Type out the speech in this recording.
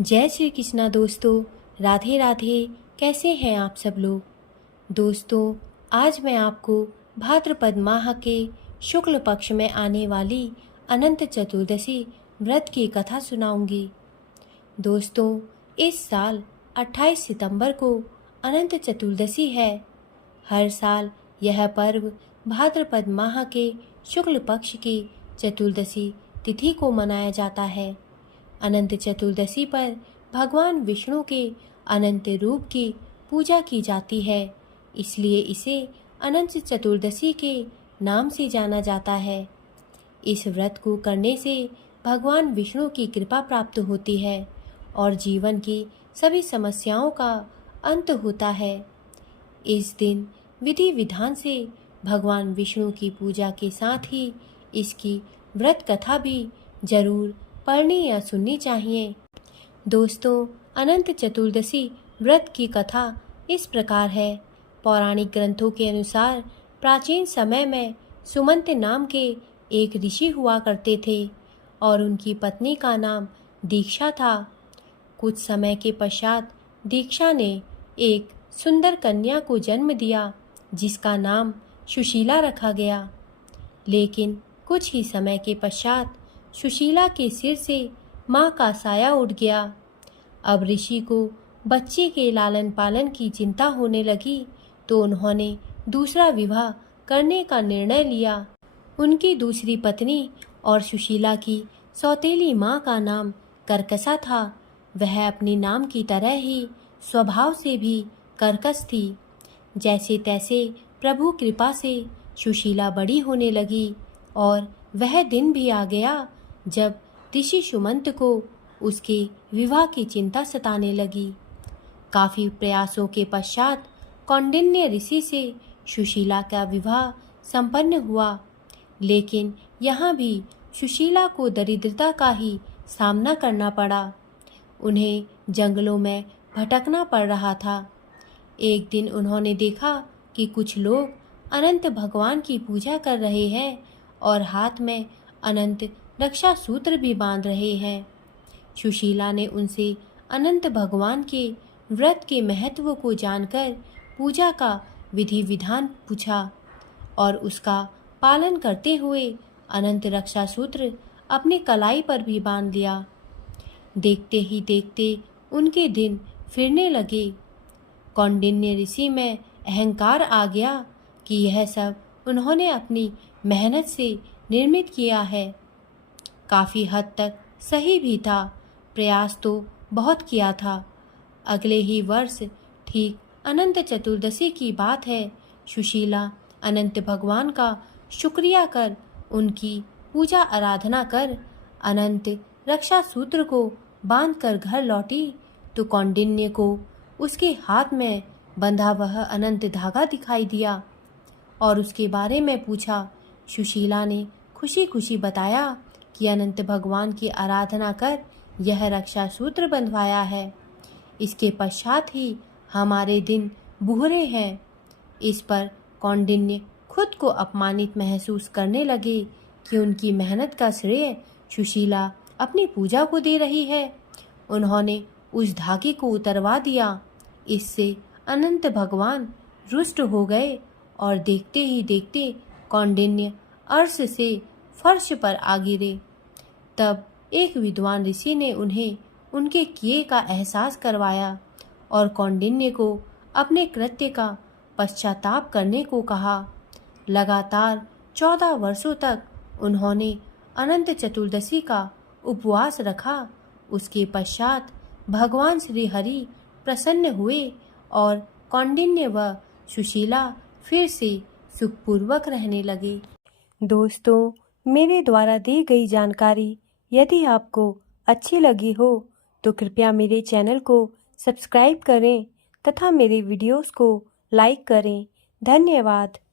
जय श्री कृष्णा दोस्तों। राधे राधे। कैसे हैं आप सब लोग। दोस्तों, आज मैं आपको भाद्रपद माह के शुक्ल पक्ष में आने वाली अनंत चतुर्दशी व्रत की कथा सुनाऊंगी। दोस्तों, इस साल 28 सितंबर को अनंत चतुर्दशी है। हर साल यह पर्व भाद्रपद माह के शुक्ल पक्ष की चतुर्दशी तिथि को मनाया जाता है। अनंत चतुर्दशी पर भगवान विष्णु के अनंत रूप की पूजा की जाती है, इसलिए इसे अनंत चतुर्दशी के नाम से जाना जाता है। इस व्रत को करने से भगवान विष्णु की कृपा प्राप्त होती है और जीवन की सभी समस्याओं का अंत होता है। इस दिन विधि विधान से भगवान विष्णु की पूजा के साथ ही इसकी व्रत कथा भी जरूर पढ़नी या सुननी चाहिए। दोस्तों, अनंत चतुर्दशी व्रत की कथा इस प्रकार है। पौराणिक ग्रंथों के अनुसार प्राचीन समय में सुमंत नाम के एक ऋषि हुआ करते थे और उनकी पत्नी का नाम दीक्षा था। कुछ समय के पश्चात दीक्षा ने एक सुंदर कन्या को जन्म दिया जिसका नाम सुशीला रखा गया। लेकिन कुछ ही समय के पश्चात सुशीला के सिर से माँ का साया उठ गया। अब ऋषि को बच्चे के लालन पालन की चिंता होने लगी तो उन्होंने दूसरा विवाह करने का निर्णय लिया। उनकी दूसरी पत्नी और सुशीला की सौतेली माँ का नाम कर्कशा था। वह अपने नाम की तरह ही स्वभाव से भी कर्कश थी। जैसे तैसे प्रभु कृपा से सुशीला बड़ी होने लगी और वह दिन भी आ गया जब ऋषि सुमंत को उसके विवाह की चिंता सताने लगी। काफी प्रयासों के पश्चात कौंडिन्य ऋषि से सुशीला का विवाह संपन्न हुआ, लेकिन यहाँ भी सुशीला को दरिद्रता का ही सामना करना पड़ा। उन्हें जंगलों में भटकना पड़ रहा था। एक दिन उन्होंने देखा कि कुछ लोग अनंत भगवान की पूजा कर रहे हैं और हाथ में अनंत रक्षा सूत्र भी बांध रहे हैं। सुशीला ने उनसे अनंत भगवान के व्रत के महत्व को जानकर पूजा का विधि विधान पूछा और उसका पालन करते हुए अनंत रक्षा सूत्र अपनी कलाई पर भी बांध लिया। देखते ही देखते उनके दिन फिरने लगे। कौंडिन्य ऋषि में अहंकार आ गया कि यह सब उन्होंने अपनी मेहनत से निर्मित किया है। काफी हद तक सही भी था, प्रयास तो बहुत किया था। अगले ही वर्ष ठीक अनंत चतुर्दशी की बात है। सुशीला अनंत भगवान का शुक्रिया कर उनकी पूजा आराधना कर अनंत रक्षा सूत्र को बांधकर घर लौटी तो कौंडिन्य को उसके हाथ में बंधा वह अनंत धागा दिखाई दिया और उसके बारे में पूछा। सुशीला ने खुशी खुशी बताया कि अनंत भगवान की आराधना कर यह रक्षा सूत्र बंधवाया है। इसके पश्चात ही हमारे दिन बुहरे हैं। इस पर कौंडिन्य खुद को अपमानित महसूस करने लगे कि उनकी मेहनत का श्रेय सुशीला अपनी पूजा को दे रही है। उन्होंने उस धागे को उतरवा दिया। इससे अनंत भगवान रुष्ट हो गए और देखते ही देखते कौंडिन्य अर्श से फर्श पर आ गिरे। तब एक विद्वान ऋषि ने उन्हें उनके किए का एहसास करवाया और कौंडिन्य को अपने कृत्य का पश्चाताप करने को कहा। लगातार 14 वर्षों तक उन्होंने अनंत चतुर्दशी का उपवास रखा। उसके पश्चात भगवान श्री हरि प्रसन्न हुए और कौंडिन्य व सुशीला फिर से सुखपूर्वक रहने लगे। दोस्तों, मेरे द्वारा दी गई जानकारी यदि आपको अच्छी लगी हो तो कृपया मेरे चैनल को सब्सक्राइब करें तथा मेरे वीडियोस को लाइक करें। धन्यवाद।